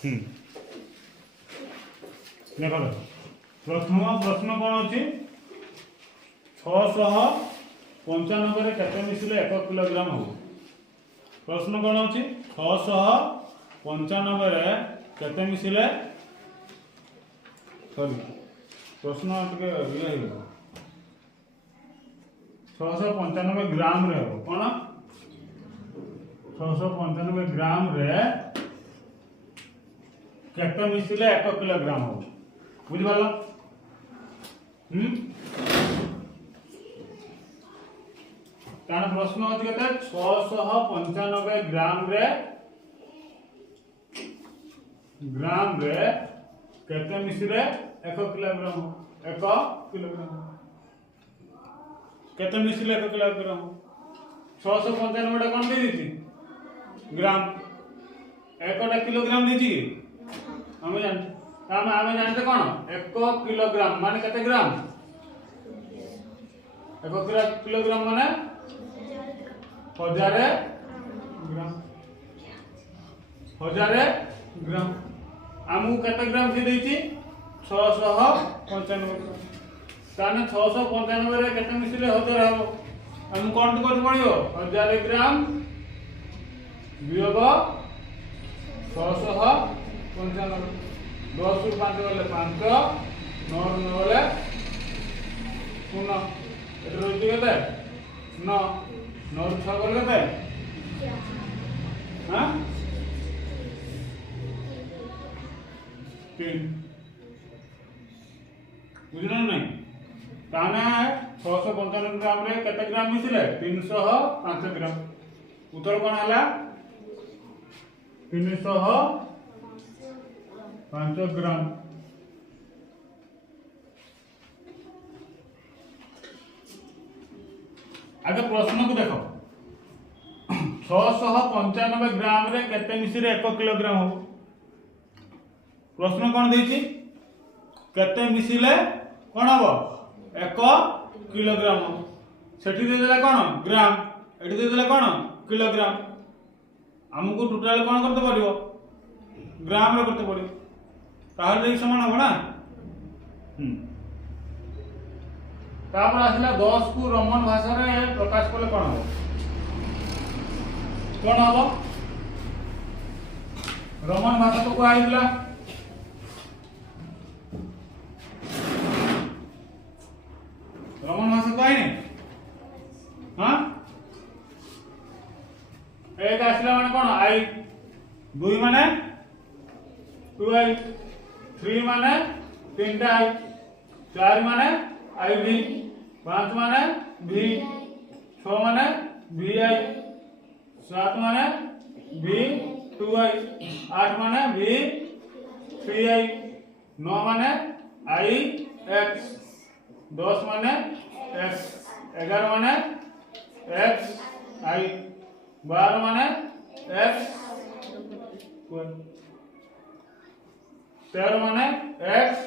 देख प्रथम प्रश्न कौन अच्छी 695 केते मिसिले 1 किलोग्राम हो। प्रश्न कौन अच्छी 695 केते मिसिले सॉरी प्रश्न टे ये 695 ग्राम रे हो कौन 695 ग्राम रे केते मिसिले 1 किलोग्राम हो बुझ पाल। कारण प्रश्न होती कहते 695 ग्राम रे केते मिसिले 1 किलोग्राम 1 किलोग्राम केते मिसिले 1 किलोग्राम 695 टा कौन दे दी ग्राम 1 किलोग्राम दी हमें जानते कौन 1 किलोग्राम माने केते ग्राम 1 किलोग्राम माने 1000 ग्राम 1000 ग्राम आमु केते ग्राम से देछि 695 ताने 695 रे केते मिसिले 1000 हो हम कोन तो करते पड़ियो 1000 ग्राम वियोग 695 10 रु 5 गले 5 9 रु 9 गले 9 एटा रोटी केते 9 9 रु 6 गले केते हां 3 बुझना नहीं ताने 695 ग्राम रे केते ग्राम मिसिले 305 ग्राम उत्तर कोन हला 305 ग्राम। आगे प्रश्न को देखो 695 ग्राम रे केते मिसिले 1 किलोग्राम हो। प्रश्न कौन देछि केते मिसिले कौन हबो 1 किलोग्राम सेठी दे देला कौन ग्राम एठी दे देला कौन किलोग्राम हमको टोटल कौन करते पड़िबो ग्राम रे करते पड़िबो ताहले समान हबो ना। तापर आसला 10 को रोमन भाषा रे प्रकाश कले कौन हबो रोमन भाषा तो को आइला रोमन भाषा को आइने हां एक आसला माने कौन आई 2 माने 2 आई 3 माने 3 टा आई 4 माने आई भी 5 माने भी 6 माने भी आई 7 माने भी 2 आई 8 माने भी 3 आई 9 माने आई एक्स 10 माने एक्स 11 माने एक्स आई 12 माने एक्स 13 माने एक्स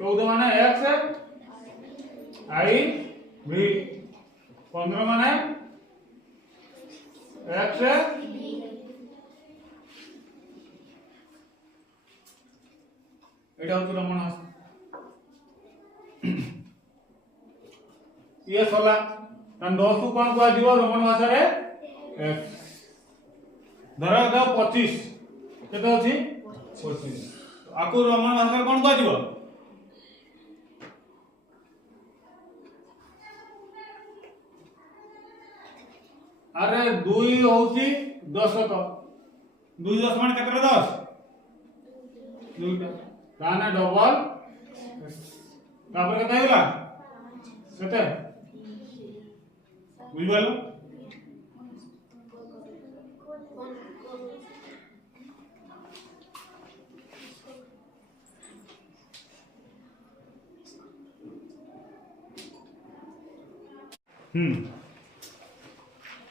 14 माने एक्स आई भी 15 माने एक्स एटा होतो रमण भाषा ये सला तन 10 को कोन को दिबो रमण भाषा रे एक्स धरा दाओ 25 केते अछि 25 आकु रमण भाषा रे कोन को दिबो अरे 2 होउची 10 तो 2 10 मान केते 10 2 ताने डबल तापर केते हैला केते बुझबालो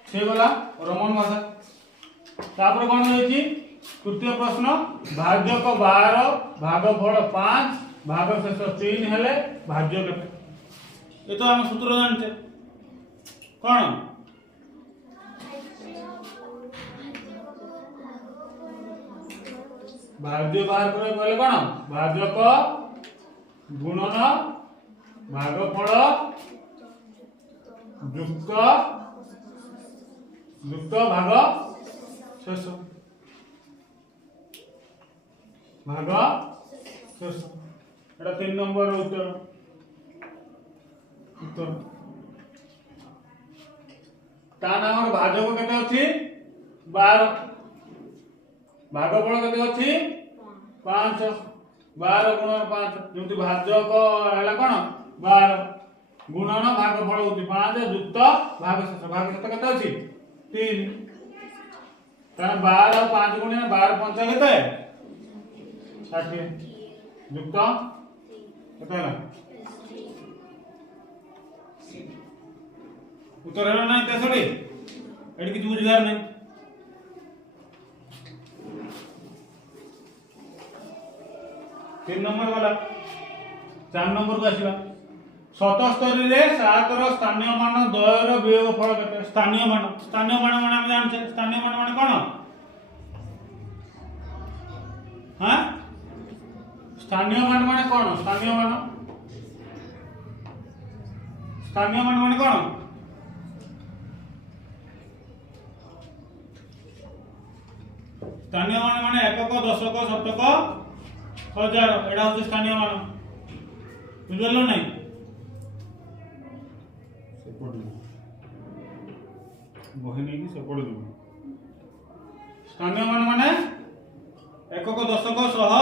से गला रोमन भाषा तापर कोन होइची तृतीय प्रश्न भाज्यक 12 भागफल 5 भागशेष 3 हेले भाज्य केते ये तो हम सूत्र जानते कौन भाज्य बाहर करे कहले कोन भाजक गुणन भागफल युक्त युक्त भाग शेष भाग शेष एटा 3 नंबर उत्तर उत्तर ता नाम भाजक केते अछि 12 भागफल केते अछि 5 12 गुणन 5 जेमति भाजक हैला कोन 12 गुणन भागफल होती 5 युक्त भाग शेष केते अछि 3 ता 12 और 5 गुणन 12 5 केते 60 युक्त केते हैला उत्तर है ना तेसरी एडी किछ बुझिगार नहीं 3 नंबर वाला 4 नंबर को आसीबा 77 रे 7 रो स्थानीय मान 2 रो वियोग फल केते स्थानीय मान माने हम जानछे स्थानीय मान माने कोन हां स्थानीय मान माने कोन स्थानीय मान माने कोन स्थानीय मान माने एकक दशक शतक हजार एडा होचे स्थानीय मान बुझलो नहीं सेपड बहे नहीं सेपड दो स्थानीय मान माने एकक दशक सह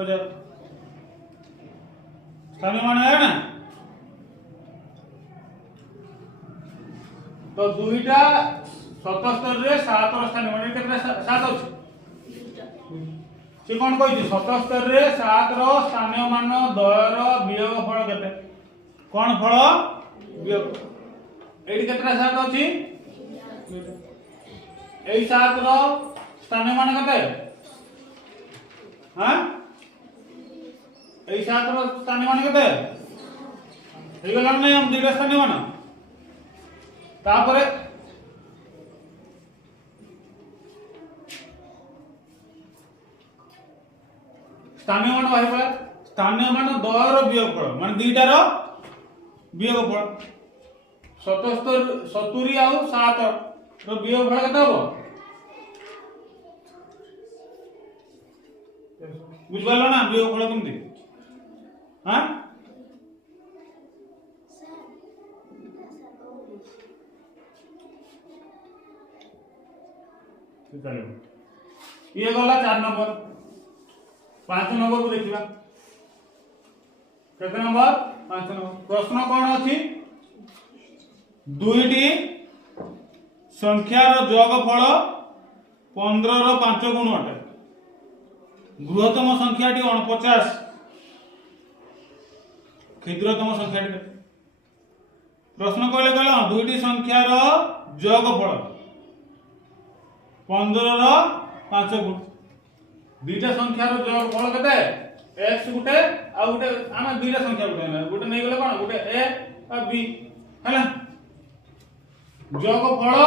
हजार स्थानीय मान है ना तो दुईटा 77 रे 7 रो स्थानीय मान केते 7 अछि से कोन कहै 77 रे 7 रो स्थानीय मान 2 रो वियोग फल केते कोन फल वियोग एडी केतरा 7 अछि एई 7 रो स्थानीय मान केते हां एई 7 रो स्थानीय मान केते हे गेला नै हम दुईटा स्थानीय मान तापरे स्थानीय मान भाई स्थानीय मान 2 रो वियोग फल माने दुईटा रो वियोग फल 77 70 आउ 7 रो वियोग फल केते हो बुझबालो ना वियोग फल केमति हां चलो ये गला 4 नंबर 5 नंबर को देखिबा केते नंबर 5 नंबर प्रश्न कोन अछि दुईटी संख्यार जोगफल 15 रो 5 गुण अटे बृहत्तम संख्याटी 49 क्षुद्रतम संख्याटी प्रश्न कहले कहला दुईटी संख्यार जोगफल 15 रो 5 गुण दुईटा संख्यार जोगफल केते x गुटे आ गुटे आमे दुईटा संख्या गुटे नै गेले कोन गुटे a आ b हैला जोगफल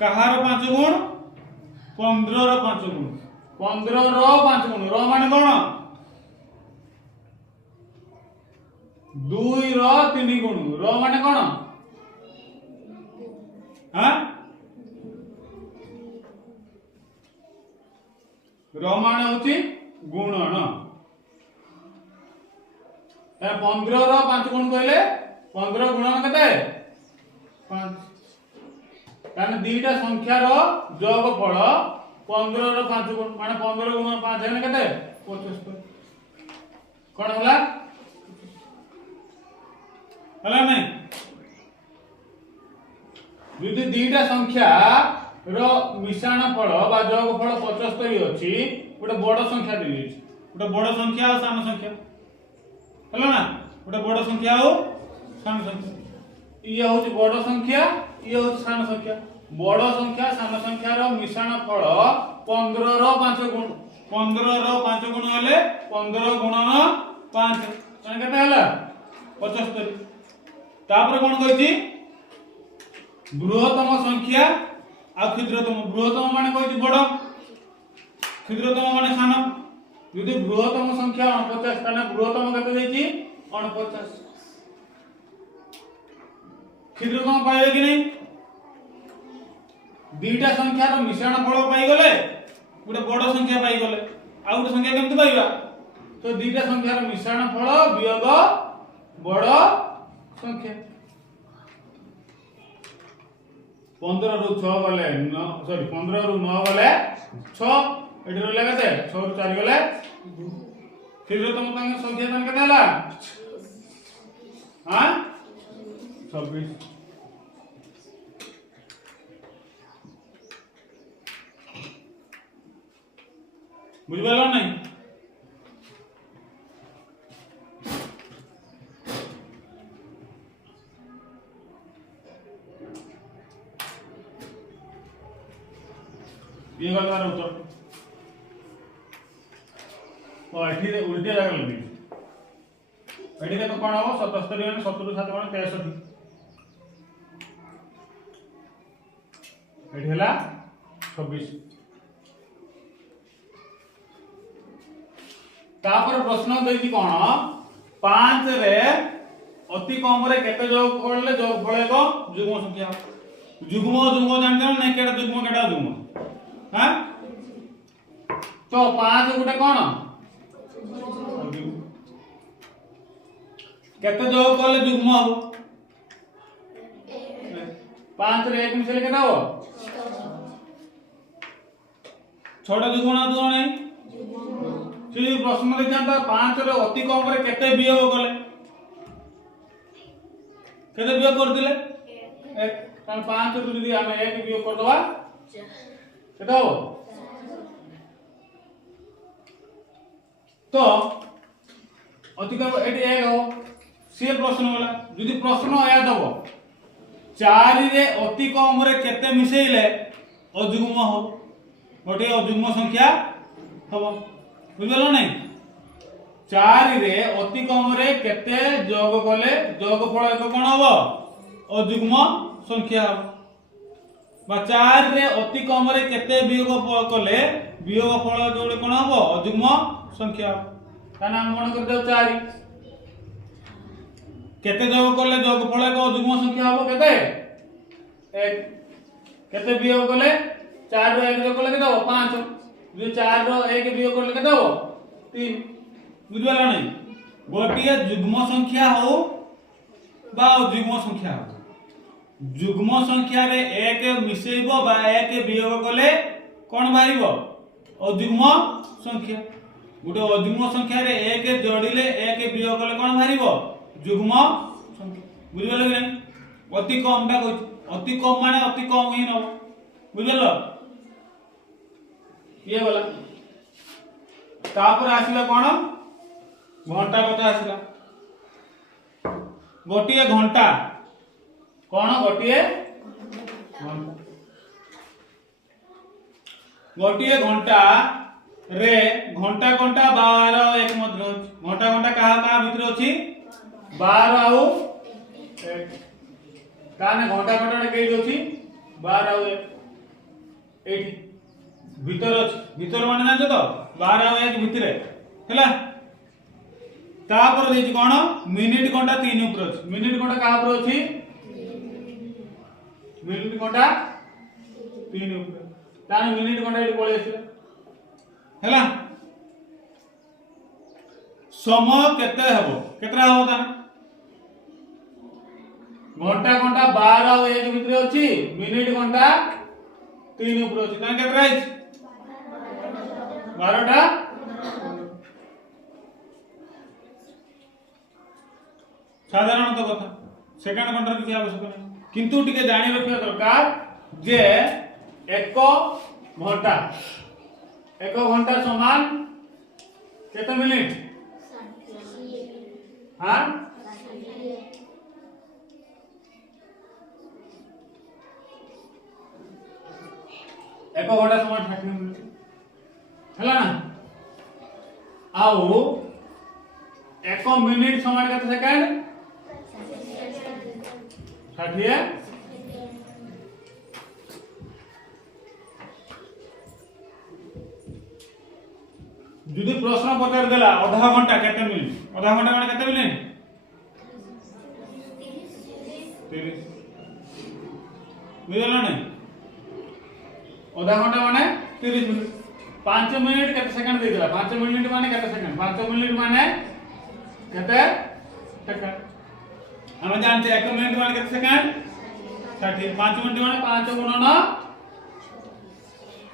कहार 5 गुण 15 रो 5 गुण 15 रो 5 गुण रो माने कोन 2 रो 3 गुण रो माने कोन हां रो माने होची गुणन 15 रो 5 गुण कहले 15 गुणन केते 5 काने दुईटा संख्यार जोगफल 15 रो 5 गुण माने 15 गुण 5 हेने केते 75 कोन होला हला नहीं यदि दुईटा संख्या रो मिश्रण फल बा जोगफल 75 अछि गोटे बड़ संख्या देली गोटे बड़ संख्या और सान संख्या हला ना गोटे बड़ संख्या और सान संख्या ये होची बड़ संख्या ये होची सान संख्या बड़ संख्या सान संख्या रो मिश्रण फल 15 रो 5 गुण 15 रो 5 गुण हेले 15 गुणन 5 माने केते हला 75 तापर कोन कहछि बृहत्तम संख्या आ क्षुद्रतम बृहत्तम माने कहछि बड़ क्षुद्रतम माने सान यदि बृहत्तम संख्या 49 ताने बृहत्तम केते देछि 49 क्षुद्रतम पाइबे कि नहीं दुईटा संख्या रो मिश्रण फल पाई गले गोटे बड़ संख्या पाई गले आ गोटे संख्या केमति पाइबा तो दुईटा संख्या रो मिश्रण फल वियोग बड़ संख्या 15 रु 6 गले 9 सॉरी 15 रु 9 गले 6 एठी रहले केते 6 रु 4 गले क्षुद्रतम संख्या तान केते हला हां 26 बुझ पालो नहीं ये गल तार उत्तर ओ एठी रे उल्टे जगह लगी एठी देखो कोन हो 77 माने 70 7 माने 63 एठी हला 26 तापर प्रश्न देछि कोन 5 रे अति कम रे केते जोग पड़ले जोग फळे को जुग्म संख्या जुग्म जुग्म जानते हो नहीं केटा जुग्म हां तो 5 गुटे कोन केते जोग करले जुग्म हो 5 रे 1 मिसले केटा हो छोटा जुग्म ना दो नहीं से प्रश्न दे जानता 5 रे अति कम रे केते वियोग करले केते वियोग कर दिले 1 कारण 5 रे यदि हम 1 वियोग कर दवा केटा हो तो अति कम एटी 1 हो से प्रश्न वाला यदि प्रश्न आया दबो 4 रे अति कम रे केते मिसेइले अजुग्म हो गोटे अजुग्म संख्या हबो बुझलो नहीं 4 रे अति कम रे केते जोग कले जोग फल एक कोन हबो अजुग्म संख्या हबो बा 4 रे अति कम रे केते वियोग कले वियोग फल जोड़े कोन हबो अजुग्म संख्या का नाम कोन कर दो 4 केते जोग कले जोग फल एक अजुग्म संख्या हबो केते 1 केते वियोग कले 4 रो 1 जोग कले केते हबो 5 जो 4 रो 1 वियोग करले केते हो 3 बुझवाला नहीं गोटिए जुग्म संख्या हो बा जुग्म संख्या हो जुग्म संख्या रे 1 मिसेइबो बा 1 वियोग कले कोन बाहिबो अजुग्म संख्या गोटे अजुग्म संख्या रे 1 जोड़िले 1 वियोग कले कोन बाहिबो जुग्म संख्या बुझवाला कि नहीं अति कम टा कहू अति कम माने अति कम ही न बुझलो ये बोला तापर आसिला कोन घंटा कथा आसिला गोटिए घंटा कोन गोटिए घंटा रे घंटा घंटा 12 और 1 मध्य घंटा घंटा कहा कहा भीतर अछि 12 आउ 1 काने घंटा घंटा के अछि 12 आउ 1 एठी भीतर माने ना तो 12 और 1 भितरे हैला तापर देछि कोन मिनिट घंटा 3 ऊपर अछि मिनिट घंटा कहा ऊपर अछि मिनिट घंटा 3 ऊपर ताने मिनिट घंटा एठी पळे आसी हैला समय केते हबो केतरा हबो ताने घंटा घंटा 12 और 1 भितरे अछि मिनिट घंटा 3 ऊपर अछि ताने केतरा अछि 12टा साधारण तो कथा सेकंड कंट्रोल किसी आवश्यक नहीं किंतु टिके जानि रखिया दरकार जे 1 घंटा समान केते मिनिट हां 1 घंटा समान 60 मिनिट हला ना आउ 1 मिनिट समान केते सेकंड 60 60 যদি প্রশ্ন পচার দেলা আধা ঘন্টা কেতে মিনিট, আধা ঘন্টা মানে কেতে মিনিট 30 বুঝল না? আধা ঘন্টা মানে 30 মিনিট। 5 মিনিট কেতে সেকেন্ড দেই দেলা, 5 মিনিট মানে কেতে সেকেন্ড, 5 মিনিট মানে কেতে সেকেন্ড। আমি জানছি 1 মিনিট মানে কেতে সেকেন্ড 60, 5 মিনিট মানে 5 গুণন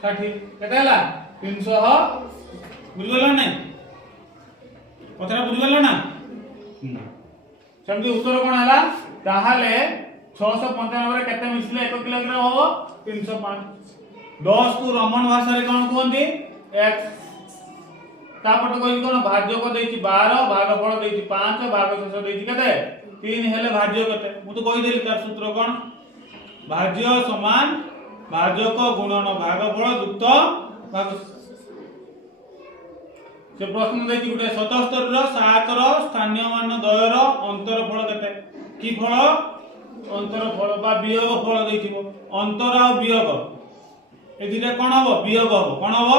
60 কেতে হলা 300। বুঝিগল না? কথাটা বুঝিগল না? সেমতি উত্তর কোন হলা তাহলে 695 রে কেতে মিশলে 1 কিলোগ্রাম হবো 305। 10 কু রোমান ভাষারে কোন কুহନ୍ତି x। তাপরে কই কোন ভাজ্যক দেইছি 12, ভাগফল দেইছি 5, ভাগশেষ দেইছি কেতে 3 হেলে ভাজ্য কেতে মু তো কই দেলি তার সূত্র কোন ভাজ্য সমান ভাজক গুণন ভাগফল যুক্ত ভাগশেষ। से प्रश्न देती गुटे 77 रो 7 रो स्थानीय मान 2 रो अंतर फल केते की फल अंतर फल बा वियोग फल देथिबो। अंतर आ वियोग ए दिले कोन हबो वियोग हबो कोन हबो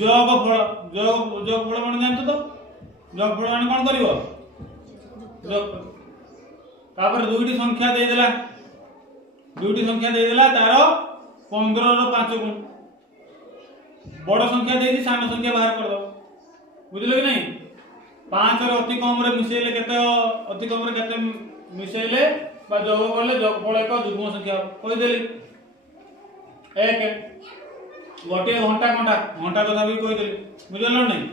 जोग फल। जोग फल माने जानतो तो जोग फल माने कोन करिवो जोग। तापर दुईटी संख्या दे देला, दुईटी संख्या दे देला तारो 15 रो 5 गुण। बड़ संख्या दे दी सान संख्या बाहर कर दो। बुझलो कि नहीं? 5 रे अति कम रे मिसेले केते अति कम रे केते मिसेले बा जोग करले जोगफल एक युग्म संख्या कहि देली 1 गोटे घंटा घंटा घंटा कथा भी कहि देली। बुझलो नहीं?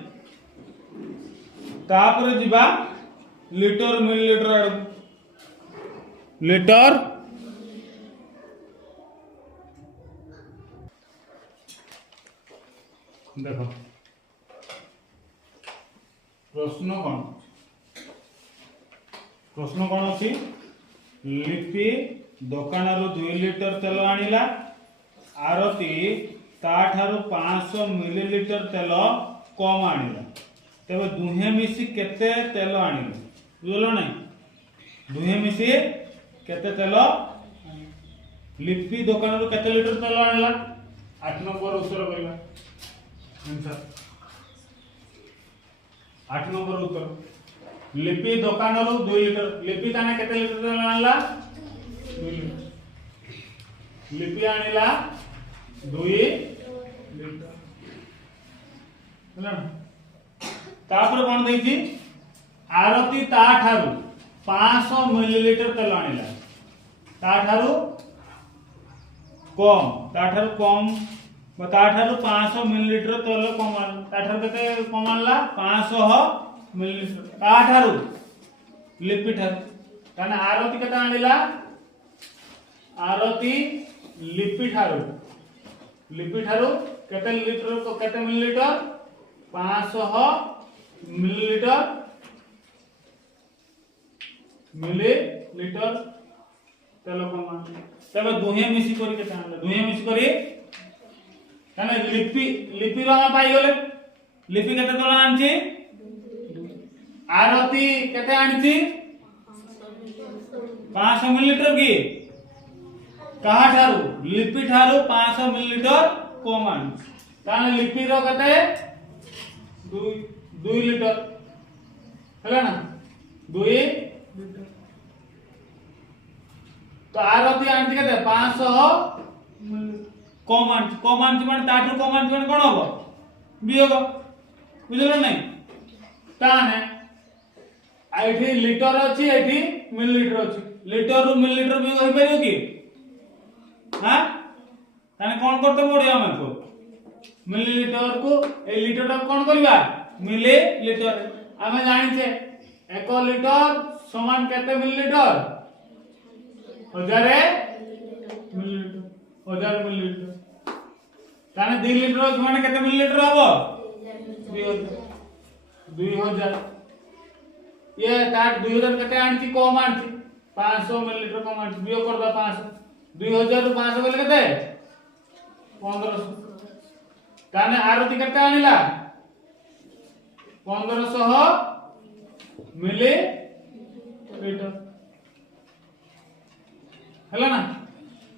तापर जिबा लीटर मिलीलीटर आड़ लीटर देखो प्रश्न कौन अच्छी लिपि दुकान रु 2 लीटर तेल आनिला आरती ताठारु 500 मिलीलीटर तेल कम आनिला तेबे दुहे मिसी केते तेल आनिला बुझलो नहीं? दुहे मिसी केते तेल लिपि दुकान रु केते लीटर तेल आनिला 8 नंबर उत्तर करिवा आंसर 8 नंबर उत्तर। लिपि दुकान रु 2 लीटर लिपि ताने केते लीटर तेल आनला 2 लीटर लिपि आनिला 2 लीटर ହେଲା। तापर कोन देछि आरती ता ठारू 500 मिलीलीटर तेल आनिला ता ठारू कम ताठारु 500 मिलीलीटर तेल कम ताठारु केते कम आनला 500 मिलीलीटर ताठारु लिपि ठारु ताने आरती केते आनिला आरती लिपि ठारु केते लीटर को केते मिलीलीटर 500 मिलीलीटर तेल कम तबे दुहे मिसी करी केते आनला दुहे मिसी करी ताने लिपि रो पाई गले लिपि केते तोला आनछि आरती केते आनछि 500 मिलीलीटर की कहा ठारू लिपि ठारू 500 मिलीलीटर कम आन ताने लिपि रो केते 2 लीटर हैला ना 2 लीटर तो आरती आनछि केते 500 कम आंच माने ताठू कम आंच माने कोन होबो वियोग बुझलो नहीं ताने आइठी लीटर अछि एठी मिलीलीटर अछि लीटर रु मिलीलीटर वियोग होई परियो की हां ताने कोन करते पड़ियो हमको मिलीलीटर को ए लीटर को कोन करबा मिलीलीटर हमें जानि छे 1 लीटर समान केते मिलीलीटर 1000 मिलीलीटर ताने 2 लीटर माने केते मिलीलीटर हबो 2000 ये ताट 2000 केते आनछि कम आनछि 500 मिलीलीटर कम आनछि बियो कर दा 500 2000 रु 500 बोले केते 1500 ताने आरती केते आनिला 1500 मिलीलीटर हैला ना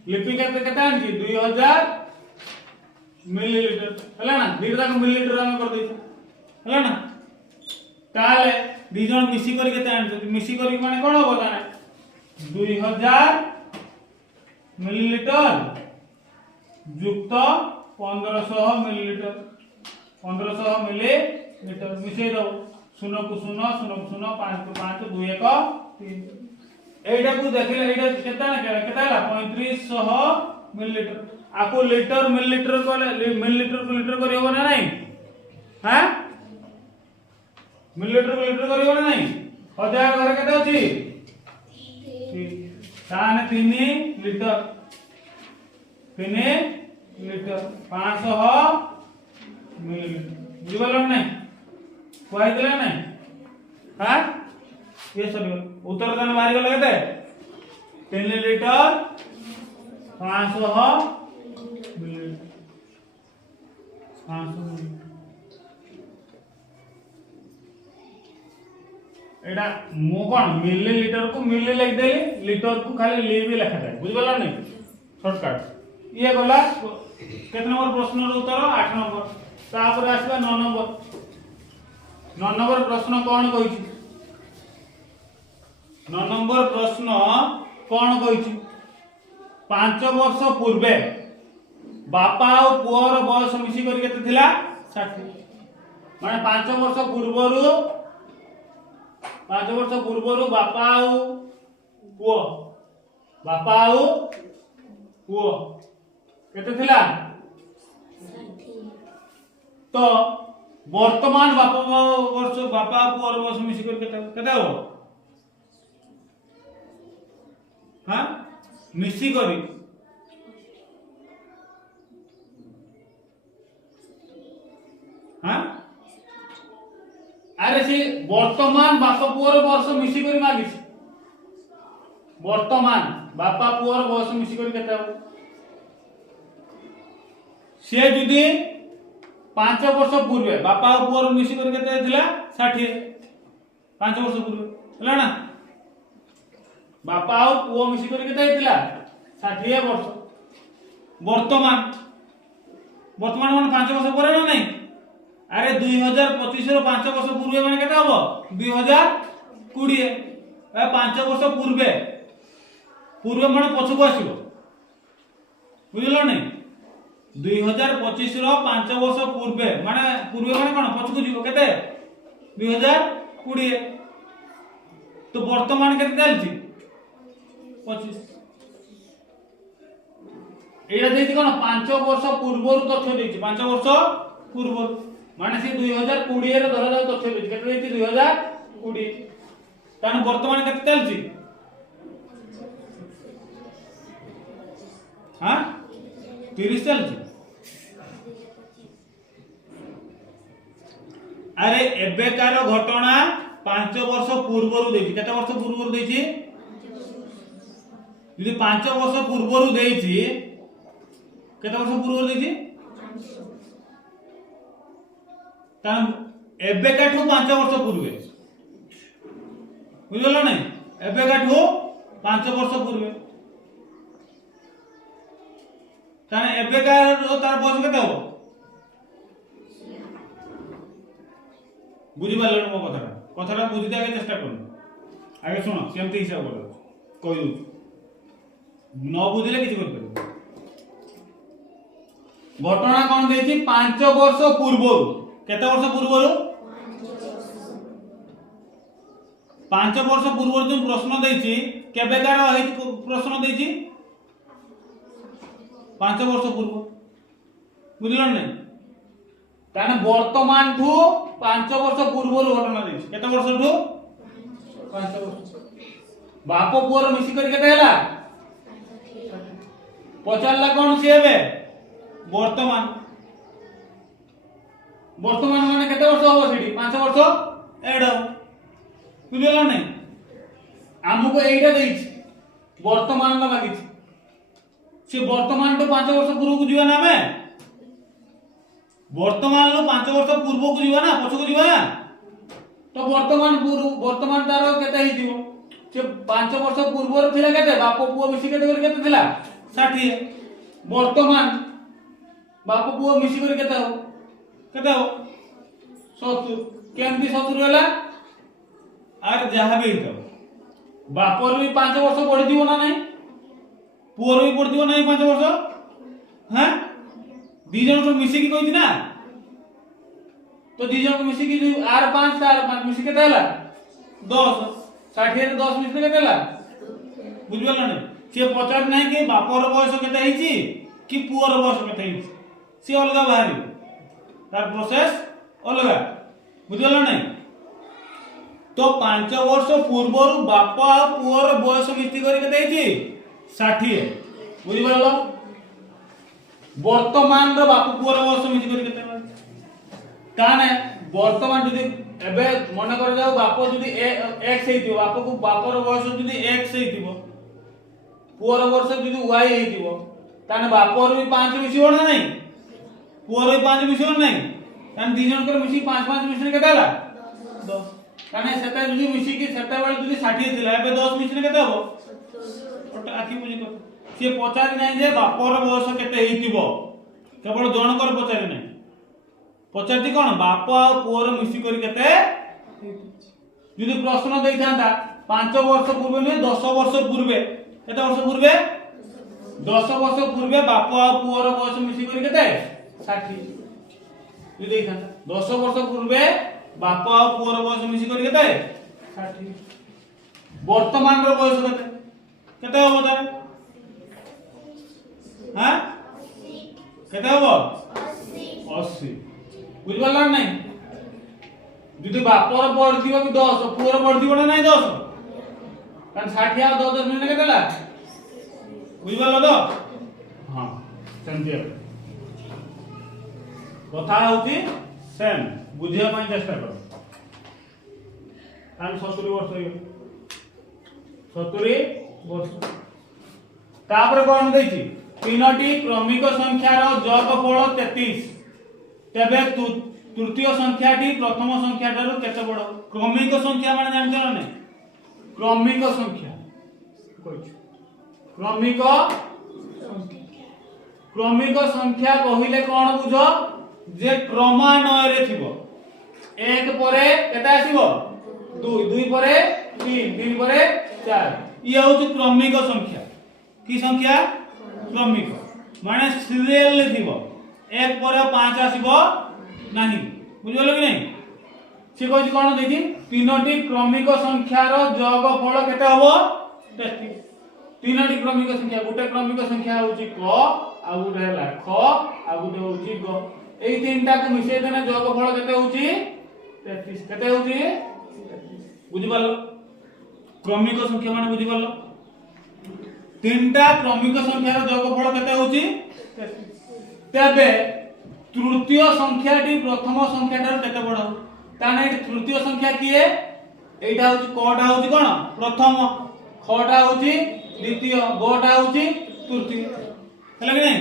लिपि केते केते आनछि 2000 मिलीलीटर है ना दीटा तक मिलीलीटर हम कर देछ है ना ताले दी जण मिसी करी केते आनछ मिसी करी माने कोन हो ताने 2000 मिलीलीटर युक्त 1500 मिलीलीटर 1500 मिलीलीटर मिसे दो 0 को 0 0 को 0 5 को 5 2 1 3 एटा को देखिले एटा केता ना केता हला 3500 मिलीलीटर आको लीटर मिलीलीटर को मिलीलीटर को लीटर करियो ना नहीं हां मिलीलीटर को लीटर करियो ना नहीं हजार घर केते अछि ताने 3 लीटर 3 लीटर 500 मिलीलीटर बुझिबलो नहीं कोइ देला नहीं हां ये सर उत्तर दान मारी गलो केते 3 लीटर 500 मिलीलीटर 500 मिलीलीटर एटा मो कोन मिलीलीटर को मिली लिख देली लीटर को खाली ली भी लिखा जाए बुझिबला नहीं शॉर्टकट ये गला केते नंबर प्रश्न रो उत्तर 8 नंबर तापर आसीबा 9 नंबर प्रश्न कोन कहिछि 9 नंबर प्रश्न कोन कहिछि 5 वर्ष पूर्वे बापा और पुअर बयस मिसी करी केते थिला 60 माने 5 वर्ष पूर्वरु 5 वर्ष पूर्वरु बापा और पुओ केते थिला तो वर्तमान बापा पुअर बयस मिसी करी केते हो हां मिसी करी हां अरे से वर्तमान बापा पुअर वर्ष मिसी करी मागिस वर्तमान बापा पुअर वर्ष मिसी करी केते हो से जदी 5 वर्ष पूर्वे बापा और पुअर मिसी करी केते थिला 60 5 वर्ष पूर्वे हला ना बापा और पुओ मिसी करी केते थिला 60 वर्ष वर्तमान माने 5 वर्ष ପରେ ना नहीं अरे 2025 रो 5 वर्ष पूर्वे माने केते हबो 2020 ए 5 वर्ष पूर्वे माने पछको आसीबो बुझलो नहीं 2025 रो 5 वर्ष पूर्वे माने कोन पछको जीवो केते 2020 तो वर्तमान केते चलछि 25 एटा देति कोन 5 वर्ष पूर्वरु तथ्य देछि 5 वर्ष पूर्व माने से 2020 रे धरा जाउ तथ्य देछि केते देछि 2020 ताने वर्तमान केते चलछि हां 30 चलछि अरे एबेकार घटना 5 वर्ष पूर्वरु देछि केते वर्ष पूर्वरु देछि यदि 5 वर्ष पूर्वरु देछि केते वर्ष पूर्वरु देछि तान एबेकाठू 5 वर्ष पूर्वे बुझलो नहीं एबेकाठू 5 वर्ष पूर्वे ताने एबेकार तार बयस केते हो बुझी पाले मो कथाटा बुझिते आगे चेष्टा करू आगे सुनो सेमती हिसाब कर कहि दउ न बुझिले किछि कर परबो घटना कोन देछि 5 वर्ष पूर्वरु केते वर्ष पूर्वरु 5 वर्ष पूर्वरु जो प्रश्न देछि केबेकार है प्रश्न देछि 5 वर्ष पूर्व बुझलो नहीं ताने वर्तमान ठू 5 वर्ष पूर्वरु घटना देछि केते वर्ष ठू 5 वर्ष बाप पुअर मिसी कर केते हला पचारला कोन से हेबे वर्तमान माने केते वर्ष हो सेठी 5 वर्ष एड बुझलो नहीं हमको एइटा देछि वर्तमान ला लागिछि से वर्तमान तो 5 वर्ष पूर्व को जीवा ना हमें वर्तमान लो 5 वर्ष पूर्व को जीवा ना पछ को जीवा ना तो वर्तमान तार केते हि जीवो से 5 वर्ष पूर्व रो थिला केते बाप पुओ मिसी केते थिला 60 वर्तमान बाप पुओ मिसी कर केते हो 70 केमती 70 होला आर जहां भी तो बापर भी 5 वर्ष बढ़ी दियो ना नहीं पुओर भी बढ़ी दियो नहीं 5 वर्ष हां दी जन को मिसी की कहती ना तो दी जन को मिसी की आर 5 मिसी केते होला 10 60 रे 10 मिसी केते होला बुझबल ना से पचार नहीं कि बापर बयस केते हिची कि पुओर बयस केते हिची से अलगा बाहरी तार प्रोसेस अलगा बुझल नहीं तो 5 वर्ष पूर्व बाप आ पुओर बयस मिस्ती करी केते हिची 60 बुझबल वर्तमान रो बाप पुओर बयस मिस्ती करी केते ताने वर्तमान जदी एबे मन कर जाओ बाप जदी x हेतिबो बाप को बापर बयस जदी x हेतिबो पुओर वर्ष जदी y हेतिबो ताने बापर भी 5 मिसिबो ना नहीं पुओर भी 5 मिसिबो नहीं ताने दी जन कर मिसी 5 मिसिने केते होला 10 ताने सेता जदी मिसी की सेता बेले जदी 60 थिला एबे 10 मिसिने केते हबो ओटा आखि बुझी कर से पचारि नै जे बापर बयस केते हेतिबो केवल जन कर पचारि नै पचारती कोन बाप आ पुओर मिसी करी केते जदी प्रश्न देई थांता 5 वर्ष पूर्व नै 10 वर्ष पूर्वे केते वर्ष पूर्वे 10 वर्ष पूर्वे बाप आ पुओर बयस मिसी करी केते 60 जदी देई थांता 10 वर्ष पूर्वे बाप आ पुओर बयस मिसी करी केते 60 वर्तमान रो बयस केते केते होबो तारे हां केते होबो 80 बुझबल नहीं जदी बापर बढ़ दियो कि 10 पुओर बढ़ दियो ना नहीं 10 कान 60 आ 10 मिनिट केतेला बुझबल तो हां समझे कथा होती सेम बुझिया पई चेष्टा करो कान 70 वर्ष हो 70 वर्ष तापर कोन देछि तीनोटी क्रमिक संख्यार जोगफल 33 तबे तृतीय संख्याटी प्रथम संख्या ठारू केते बड़ क्रमिक संख्या माने जानते ना क्रमिक संख्या क्रमिक संख्या कहिले कोन बुझो जे क्रमान्वय रे थिबो 1 परे केते आसीबो 2 2 परे 3 3 परे 4 ई होची क्रमिक संख्या की संख्या क्रमिक माने सीरियल ले थिबो 1 परे 5 आसीबो नाही बुझलो कि नहीं से कहछि कोन देखि तीनोटी क्रमिक संख्यार जोगफल केते हबो 33 तीनोटी क्रमिक संख्या गुटे क्रमिक संख्या होची क आ गुटे हला ख आ गुटे होची ग एई तीनटा को मिसे देना जोगफल केते होची 33 केते होची बुझि पालो क्रमिक संख्या माने बुझि पालो तीनटा क्रमिक संख्यार जोगफल केते होची 33 तबे तृतीय संख्याटी प्रथम संख्याटार केते बड़ ताने तृतीय संख्या किए एटा होची कटा होची कोन प्रथम खटा होची द्वितीय गटा होची तृतीय हला कि नहीं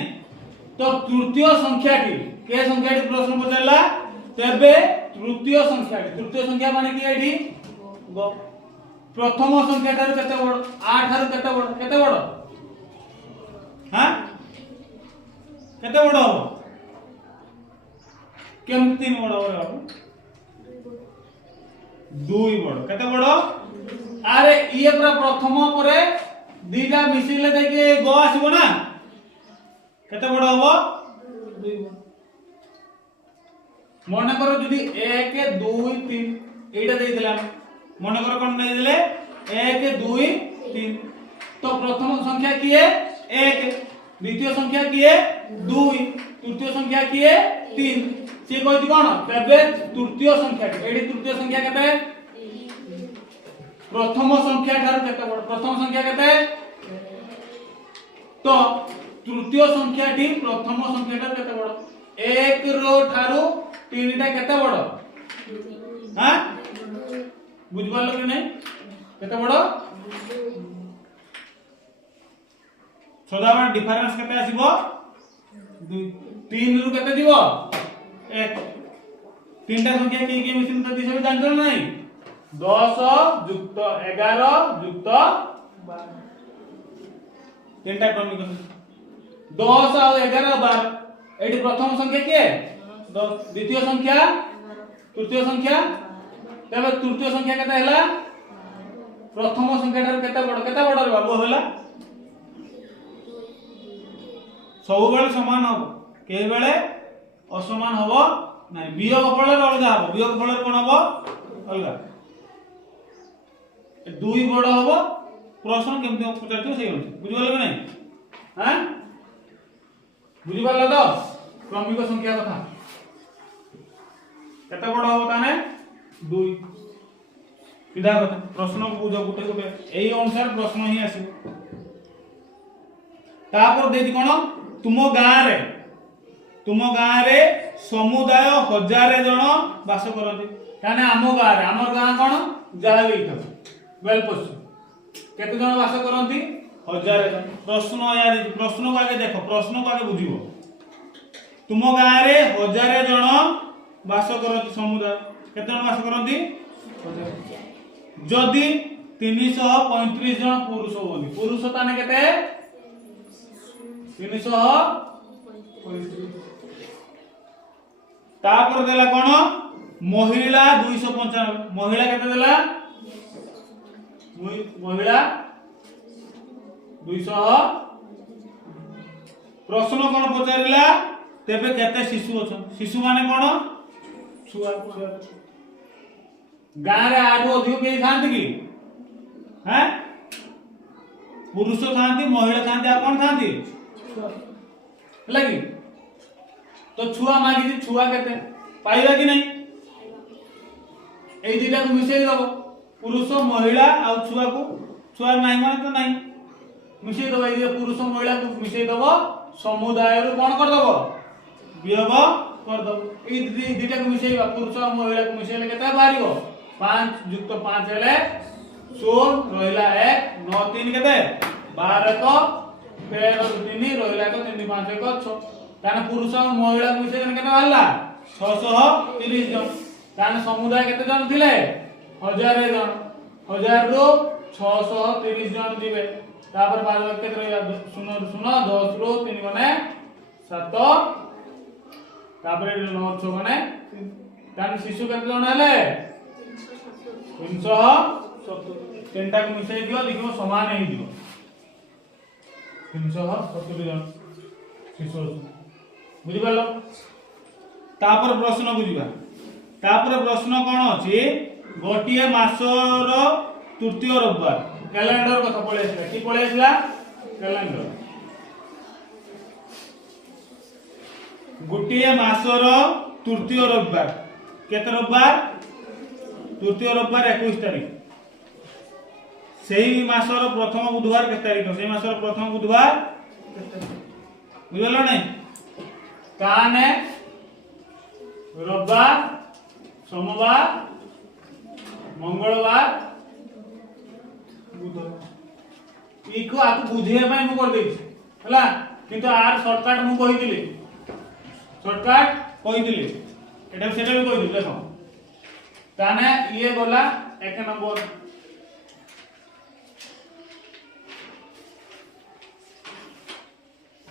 तो तृतीय संख्याटी के संख्याटी प्रश्न पचारला तबे तृतीय संख्या माने कि एठी ग प्रथम संख्याटार केते बड़ 8 आर केते बड़ हां केते बड़ हो केमती बड़ हो बाबू 2 बड़ केते बड़ अरे ये पूरा प्रथम परे दीटा मिसिले देके ग आसीबो ना केते बड़ होबो 2 मन करो जदी 1 2 3 एटा देई दिला मन करो कोन देई दिले 1 2 3 तो प्रथम संख्या किए 1 द्वितीय संख्या किए 2 तृतीय संख्या किए 3 से कहति कोन तबे तृतीय संख्या एडी तृतीय संख्या केते प्रथम संख्या ठार केते बड़ प्रथम संख्या केते तो तृतीय संख्या टी प्रथम संख्या ठार केते बड़ 1 रो ठारू 3 टा केते बड़ हां बुझबालो कि नहीं केते बड़ सदाबन डिफरेंस केते आसीबो 2 3 रु केते दिबो 1 तीनटा संख्या की मिसिन तो दिसे जानतो नहीं 10 युक्त 11 युक्त 12 तीनटा क्रमिक 10 और 11 12 एटी प्रथम संख्या के 10 द्वितीय संख्या तृतीय संख्या तबे तृतीय संख्या केते हला प्रथम संख्या ठार केते बड़ रे बाबू हला सब बेले समान हो के बेले असमान हो नहीं वियोग फल रे अलगा हो वियोग फल रे कोन हो अलगा दुई बड़ हो प्रश्न केमते पचारथियो सेही बुझि गलो कि नहीं हां बुझि पारलो तो क्रमिक संख्या कथा केते बड़ हो ताने 2 सीधा कथा प्रश्न को बुझ गुटे गुटे एही अनुसार प्रश्न ही आसी तापर देति कोन तुम गाँ रे समुदाय 1000 जन बास करते ताने आमो गाँ रे हमर गाँ कोन जावी था बेलपस केते जन बास करंती 1000 जन प्रश्न यार प्रश्न को आगे देखो प्रश्न को आगे बुझिबो तुम गाँ रे 1000 जन बास करंती समुदाय केते जन बास करंती 1000 जदि 335 जन पुरुष होनी पुरुष ताने केते 335 तापर देला कोन महिला 295 महिला केते देला महिला 200 प्रश्न कोन पचारिला तेबे केते शिशु अछन शिशु माने कोन छुआ गाँ रे आठो अधिक के थांती की हैं पुरुष थांती महिला थांती आ कोन थांती लगी तो छुआ मागी जी छुआ केते पाइबा कि नहीं एई दिटा को मिसेई दबो पुरुष महिला आ छुआ नहीं माने तो नहीं मिसेई दबो एई पुरुष महिला को मिसेई दबो समुदाय रो कोन कर दबो वियोग कर दबो एई दिटा को मिसेईबा पुरुष और महिला को मिसेले केते बारिबो 5 + 5 हेले 16 रहिला 1 9 3 केते 12 को 13 3 रहिला को 3 5 1 6 ताने पुरुष और महिला को मिसेले केते बारला 630 जन ताने समुदाय केते जन थिले 1000 जन 1000 रो 630 जन दिबे तापर बाद केते रहिला 0 10 रो 3 माने 7 तापर 9 6 माने ताने शिशु केते जन हेले 370 तीनटा को मिसेई दियो देखिबो समान हे दियो 370 जन शिशु बुझि पालो तापर प्रश्न बुझिबा तापर प्रश्न कोन अछि गोटिए मासर तृतीय रविवार कैलेंडर कथा पळे आछला की पळे आछला कैलेंडर गोटिए मासर तृतीय रविवार केते रविवार तृतीय रविवार 21 तारीख सेही मासर प्रथम बुधवार के तारीख सेही मासर प्रथम बुधवार बुझलो नै ताने रविवार सोमवार मंगलवार बुधवार इको आकु बुझे पय मु कर देई हला किंतु आर शॉर्टकट मु कहि दिली शॉर्टकट कहि दिली एटा सेटा भी कहि दिली देखो ताने ये बोला एक नंबर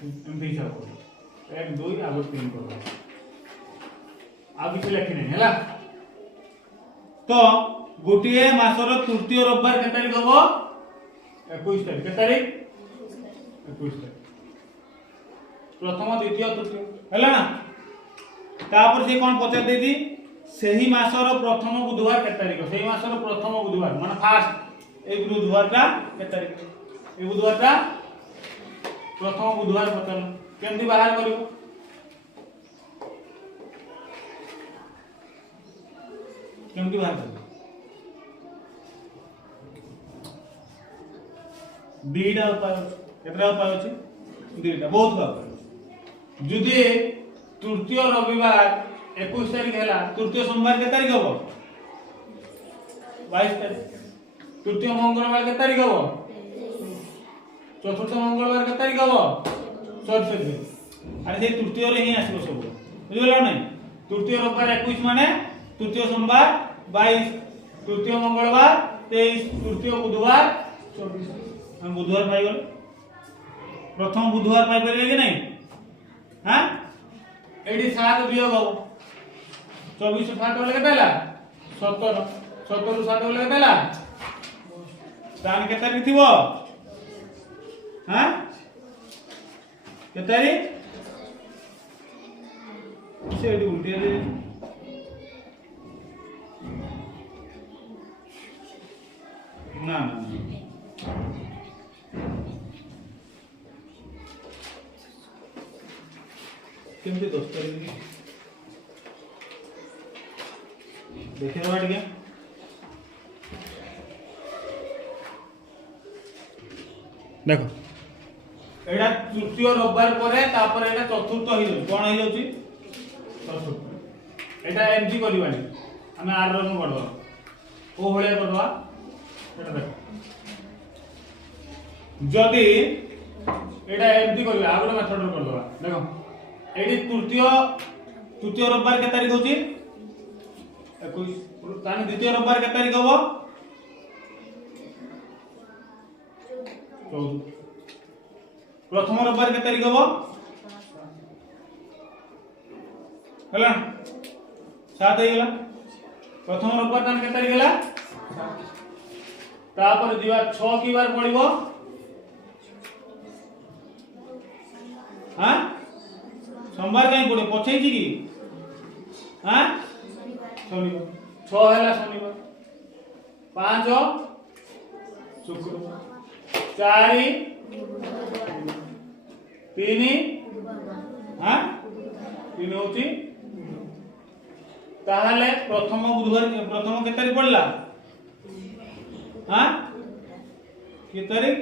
एमती हिसाब करो 1 2 आगे 3 करो आगे लिखि नहीं हैला तो गोटिए मासर तृतीय रविवार के तारीख हबो 21 तारीख के तारीख 21 तारीख प्रथम द्वितीय तृतीय हैला ना तापर से कोन पचार देदी सेही मासर प्रथम बुधवार के तारीख सेही मासर प्रथम बुधवार माने फास्ट ए बुधवारटा के तारीख ए बुधवारटा प्रथम बुधवार पचल केमती बाहर करिवो केमती बाहर करिवो दीटा उपाय केतरा उपाय अछि दीटा बहुत उपाय जदि तृतीय रविवार 21 तारीख हैला तृतीय सोमवार के तारीख हबो 22 तारीख तृतीय मंगलवार के तारीख हबो चतुर्थ मंगलवार के तारीख हबो 24 तारीख अरे से तृतीय रे ही आसीबो सब बुझलो नै तृतीय रविवार 21 माने तृतीय सोमवार 22 तृतीय मंगलवार 23 तृतीय बुधवार 24 हम बुधवार पाई गेल प्रथम बुधवार पाई परले कि नहीं हां एडी 7 वियोग हो 24 7 बोले केतेला 17 17 7 बोले केतेला तान केतारी थिबो हां केतारी से एडी उल्टी दे ना केमती दोस्त देखे बाट गया देखो एटा तृतीय रविवार परे तापर एटा चतुर्थ हो जाउ कोन हो जाउची चतुर्थ एटा एमजी करबानी हमें आर रन करबा ओ होले करबा एटा देखो जदी एटा एमजी करबा आ गोटे मेथड कर दबा देखो एडी तृतीय रविवार के तारीख होची 21 ताने द्वितीय रविवार के तारीख होबो 14 प्रथम रविवार के तारीख होबो हला 7 हे गला प्रथम रविवार ताने के तारीख हला तापर दिवा 6 की बार पड़िबो हां सोमवार कहीं पड़े पछे छी की हां शनिवार 6 हैला शनिवार 5 शुक्रवार 4 3 हां 3 होची ताहले प्रथम बुधवार प्रथम के तारीख पड़ला हां के तारीख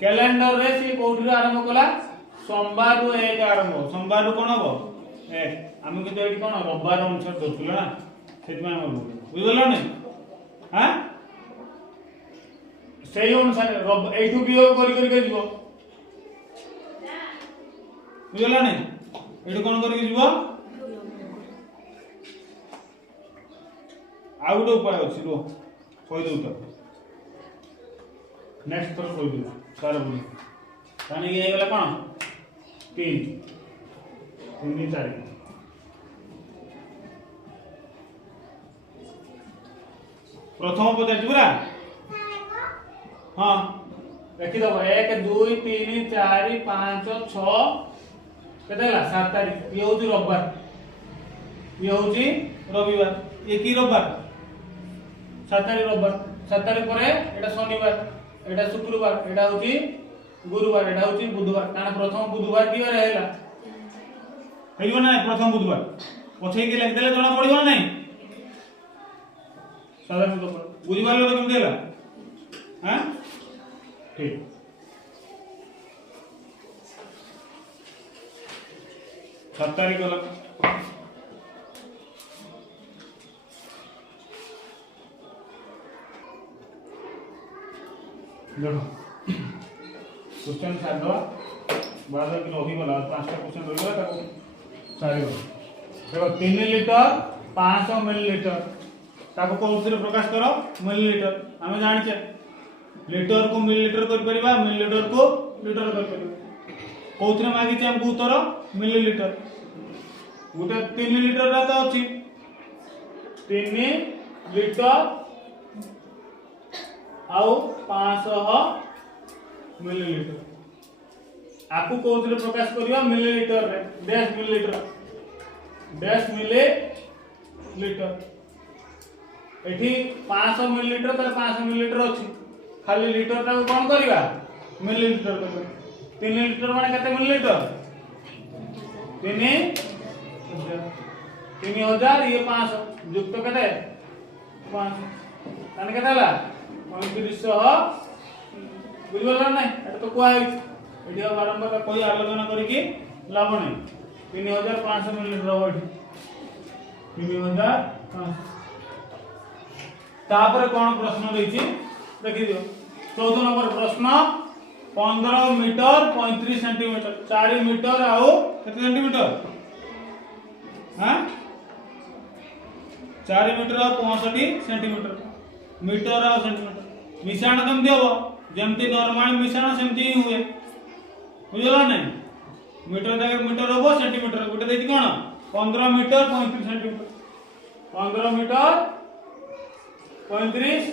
कैलेंडर रे से कोठी आरंभ कला सोमवार रु 1 आरंभ सोमवार रु कोन हो 1 हम के एडी कोन रविवार अनुसार दोतुला ना सेतमा हम बुझलो ने हां सेही अनुसार एठु वियोग करी के जीवो बुझलो ने एडी कोन करी के जीवो आ गुटे उपाय अछि रो कहि दउ त नेक्स्ट तर कहि दउ सारा बुझ ताने ये गला कोन 3 3 4 प्रथम पद पूरा हाँ देखी दब 1 2 3 4 5 6 केते 7 तारीख ये होची रविवार ये होची रविवार ये की रविवार 7 तारीख रविवार 7 तारीख परे एटा शनिवार एटा शुक्रवार एटा होची गुरुवार एटा होची बुधवार काना प्रथम बुधवार की बार हैला हेइबो ना प्रथम बुधवार पछे के लाग देले जणा पड़िबो ना साधारण तो बुधवार लो केम देला हां ठीक 7 तारीख गला देखो क्वेश्चन छाड़ दवा बाद में रही गला 5टा क्वेश्चन रही गला ताको सारी देखो 3 लीटर 500 मिलीलीटर ताको कोन प्रकाश करो मिलीलीटर हमें जानि छे लीटर को मिलीलीटर कर परिबा मिलीलीटर को लीटर कर परिबा कोथरे मागी छे हमको उत्तर मिलीलीटर गुटे 3 लीटर रा तो अछि 3 लीटर आउ 500 मिलीलीटर आपको कोथरे प्रकाश करिबा मिलीलीटर रे 10 मिलीलीटर एठी 500 मिलीलीटर तर 500 मिलीलीटर अछि खाली लीटर ता कोन करिबा मिलीलीटर करबा 3 लीटर माने कते मिलीलीटर 3000 ये 500 युक्त कते 500 ताने कते हला 3500 बुझला नै एटा तो कोइ एठी बारंबार कोई आलोचना करी कि लाभ नै 3500 मिलीलीटर हो एठी 3500 तापर कोन प्रश्न देछि देखि दियो 14 नंबर प्रश्न 15 मीटर 35 सेंटीमीटर 4 मीटर आउ केते सेंटीमीटर हां 4 मीटर आ 65 सेंटीमीटर मीटर आ सेंटीमीटर मिश्रण केमती हो जेमती नॉर्मल मिश्रण सेमती ही हुए बुझला नै मीटर जगह मीटर होबो सेंटीमीटर गोटे देती कोन 15 मीटर 35 सेंटीमीटर 15 मीटर 35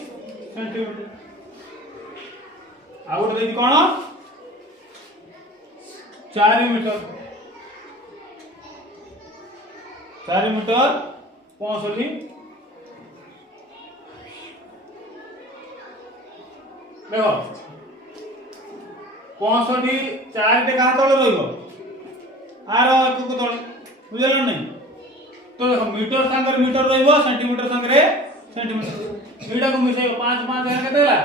सेंटीमीटर आ गोटे देती कोन 4 मीटर 65 देखो 65 4 टे कहा तले रहइबो आर को तले बुझल नहीं तो देखो मीटर संगे मीटर रहइबो सेंटीमीटर संगे सेंटीमीटर मीटर को मिसै 5 5 है केते ला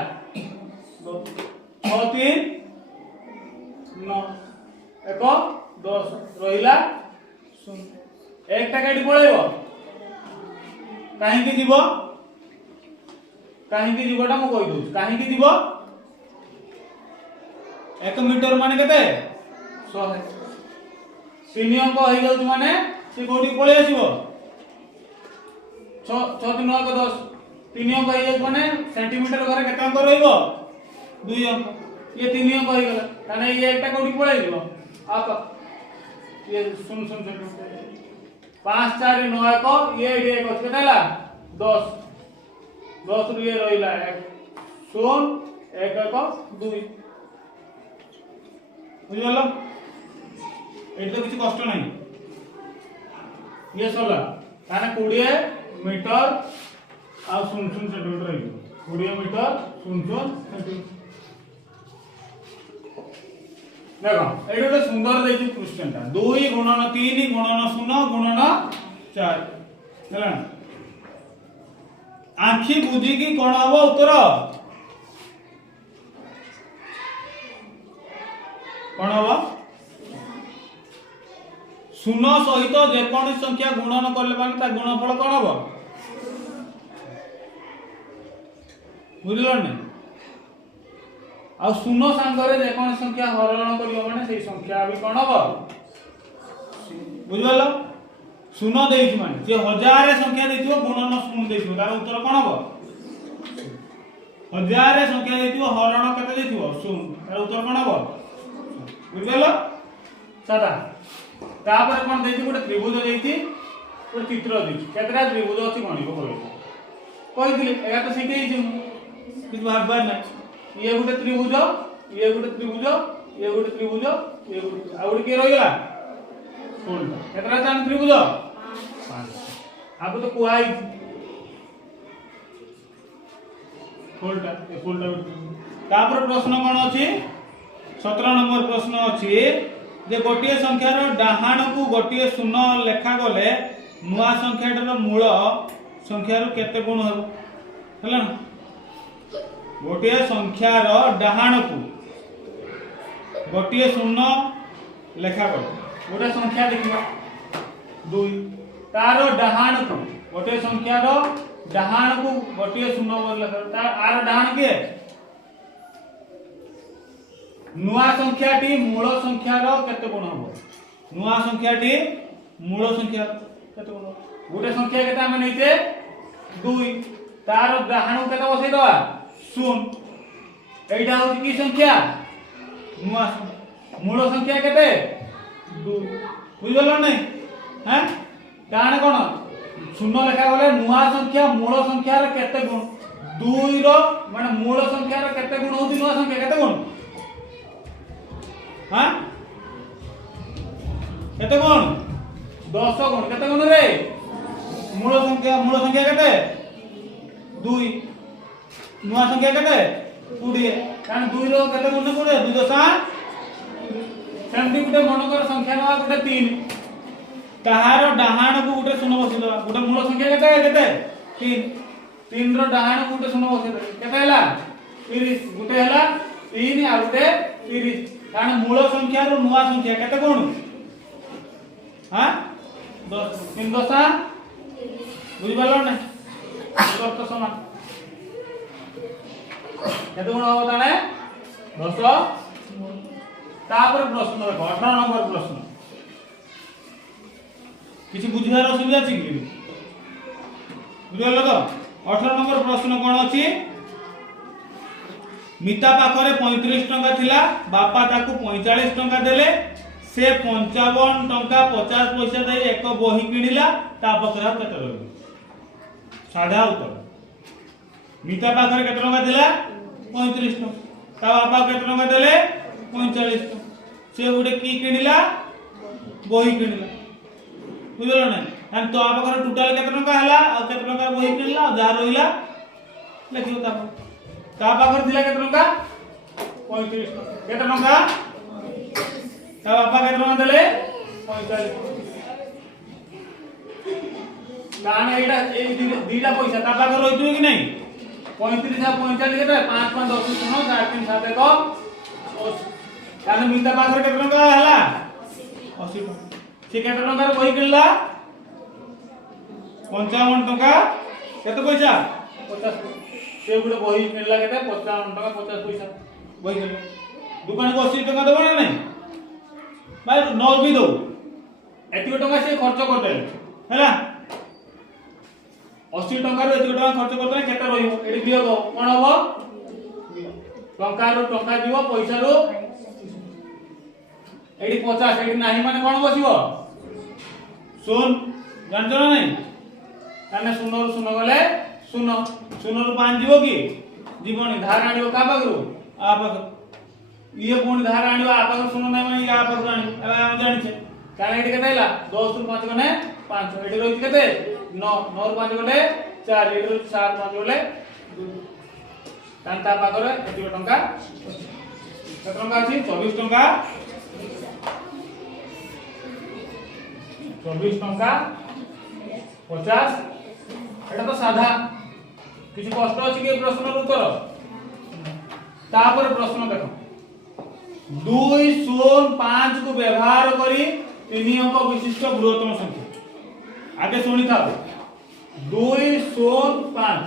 2 6 3 9 1 10 रहिला 0 एक टा केडी पळेबो काहे की जीवो जीवोटा मु कहि दउ काहे की जीवो 1 मीटर माने केते 100 3 अंक होई जाउछ माने से कोडी पळे आसीबो 6 6 3 9 10 3 अंक होई जाउछ माने सेंटीमीटर घरे केते अंक रहइबो 2 अंक ये 3 अंक होई गेला काने ये एकटा कोडी पळे जिवो आप ये सुन सेंटीमीटर 5 4 9 1 ये 1 केतेला 10 10 रु ये रहिला 1 0 1 1 2 बुझलो एट तो किसी कष्ट नहीं ये सरला काना 20 मीटर आ 0 सेंटीमीटर रही 20 मीटर 0 सेंटीमीटर देखो एटा तो सुंदर देछि क्वेश्चन ता 2 गुणन 3 गुणन 0 गुणन 4 हैला आंखी बुझी की कोन हबो उत्तर कोन हबो 0 सहित जे कोन संख्या गुणन करले माने ता गुणफल कोन हबो बुझलो नै आ 0 संगरे जे कोन संख्या हरण करियो माने सेही संख्या भी कोन हबो बुझलो 0 देइछ माने जे हजार संख्या देथिबो गुणन 0 देथिबो तार उत्तर कोन हबो हजार संख्या देथिबो हरण केते देथिबो 0 तार उत्तर कोन हबो बुझलो सादा तापर कोन देछि गोटे त्रिभुज देछि गोटे चित्र देछि केतरा त्रिभुज अछि गणित कहि दिले एगा तो सिखै छि किछ भाबबार नै ये गोटे त्रिभुज ये गोटे त्रिभुज ये गोटे त्रिभुज ये गोटे आ गोटे के रहिला 16 केतरा चान त्रिभुज 5 आपको तो कुआई 16 तापर प्रश्न कोन अछि 17 नंबर प्रश्न अछि जे गोटिए संख्यार डाहाण को गोटिए शून्य लेखा गले नुआ संख्याटर मूल संख्यार केते गुण हो हला गोटिए संख्यार डाहाण को गोटिए शून्य लेखा गले गोटे संख्या देखिबा 2 तार डाहाण को गोटे संख्यार डाहाण को गोटिए शून्य बोल लेखा तार आर डाहाण के नुआ संख्याटी मूल संख्यार केते गुण हो नुआ संख्याटी मूल संख्या केते गुण गोटे संख्या केते हम नैते 2 तार डाहाण केते बसै दवा 0 एटा हो की संख्या नुआ मूल संख्या केते 2 बुझलो नै हैं डाहाण कोन शून्य लेखा गले नुआ संख्या मूल संख्यार केते गुण 2 रो माने मूल संख्यार केते गुण होती नुआ संख्या केते गुण हां केते गुण 10 गुण केते गुण रे मूल संख्या केते 2 नुआ संख्या केते 20 कारण 2 रो केते गुण 20 2 दशा सेमती गुटे मन कर संख्या नवा गुटे 3 ताहार डाहाण को गुटे शून्य बसि दवा गुटे मूल संख्या केते 3 रो डाहाण को गुटे शून्य बसि दे केते हला 30 गुटे हला 3 आ गुटे 30 कारण मूल संख्या रो नुआ संख्या केते गुण हां 10 3 दशा बुझि पालो नै अर्थ समान केते गुण हो ताने 10 तापर प्रश्न देखो 18 नंबर प्रश्न किछि बुझिबार असुविधा अछि कि बुझलो तो 18 नंबर प्रश्न कोन अछि मिता पाखरे 35 टंका थिला बापा ताकू 45 टंका देले से 55 टंका 50 पैसा दे एक बही किणिला ता पकरा केते रहबो साधा उत्तर। मिता पाखर केते टंका दिला 35 टंका ता बापा केते टंका देले 45 टंका से गुटे की किणिला बही किणिला बुझलो ना हम तो आप पाखर टोटल केते टंका हला आ केते टंका बही किणिला आ जा रहिला लिखियो ता पाखर दिला केते टंका 35 टंका केते टंका ता बापा केते टंका देले 45 कान एटा ए दीटा पैसा ता पाखर रहितु कि नहीं 35 आ 45 केते 5 5 10 सुनो 4 3 7 1 कान मिता पाखर केते टंका हला 80 टंका से केते टंका बही किणला 55 टंका केते पैसा 50 से गुटे बही किणला केते 55 टंका 50 पैसा बही किणला दुकान को 80 टंका देबो ना नहीं भाई न भी दो एति टंका से खर्च कर दे हैला 80 टंका रो एति टंका खर्च कर दे केते रहिबो एटी दियो को कोन हबो टंका रो टंका दियो पैसा रो एटी 50 एटी नाही माने कोन बसिबो सुन जानतो ना नहीं काने सुनो सुनो गले सुनो सुनो रो 5 जीवो की जीवनी धार आनिबो का पागरो आ पागरो ये कोन धार आनिबो आ पागरो सुनो नै माने आ पागरो आनी अब हम जानि छे काने एटी केते हैला 10 ରୁ 5 गने 500 एटी रहि केते 9 9 ରୁ 5 गले 4 एटी ରୁ 7 5 गले 2 कांता पागरो एटी टंका केते टंका अछि 24 टंका 24 टंका 50 एटा तो साधा किछि कष्ट अछि के प्रश्न रो उत्तर तापर प्रश्न देखो 205 को व्यवहार करी 3 अंक विशिष्ट बृहत्तम संख्या आगे सुनि थाओ 205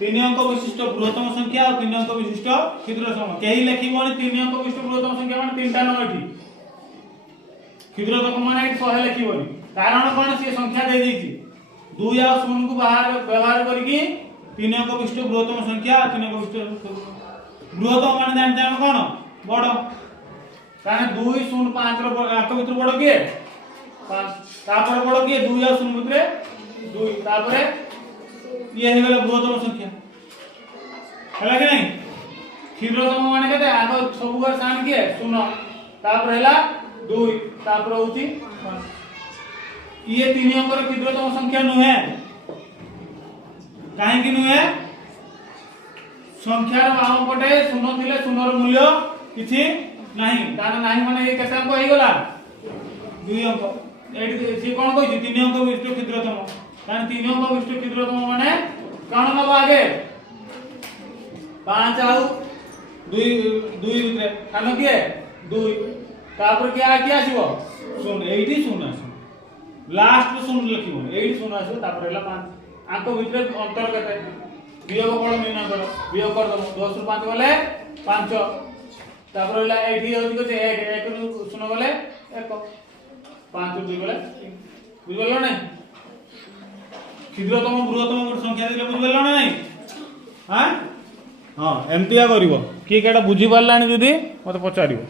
3 अंक विशिष्ट बृहत्तम संख्या और 3 अंक विशिष्ट क्षुद्र संख्या केही लेखिबोनी 3 अंक विशिष्ट बृहत्तम संख्या माने तीनटा न एठी क्षुद्रतम माने 100 लेखिबोनी कारण कोन से संख्या दे देछि 2 या 0 को बाहर व्यवहार करके 3 अंक विशिष्ट बृहत्तम संख्या 3 अंक विशिष्ट बृहत्तम माने जानते हम कोन बड़ कारण 2 0 5 रो अंक भीतर बड़ के 5 तापर बड़ के 2 या 0 भीतर 2 तापर ये हे गेला बृहत्तम संख्या हला कि नहीं क्षुद्रतम माने केते आगो सब घर सान के 0 तापर हैला 2 तापर होती 5 ये 3 अंक रो क्षुद्रतम संख्या नुहे काहे कि नुहे संख्यार बाम पटे 0 थिले 0 रो मूल्य किछि नाही कारण नाही माने ये केते अंक हे गेला 2 अंक एटी से कोन कहि 3 अंक विशिष्ट क्षुद्रतम कारण 3 अंक विशिष्ट क्षुद्रतम माने कोन नबो आगे 5 आउ 2 भीतर कान के 2 तापर के आसीबो सुन एटी सुन आसी लास्ट सुन लिखिबो एटी सुन आसीबो तापर हैला 5 अंक भीतर अंतर केते वियोग बड़ निर्णय करो वियोग कर दो 10 ରୁ 5 गले 5 तापर हैला एटी होती के 1 ରୁ 0 गले 1 5 ରୁ 2 गले बुझलो नै क्षुद्रतम बृहत्तम संख्या दिले बुझलो नै हां हां एमतिया करिवो की केटा बुझी पारलानी जदी मते पचारिवो।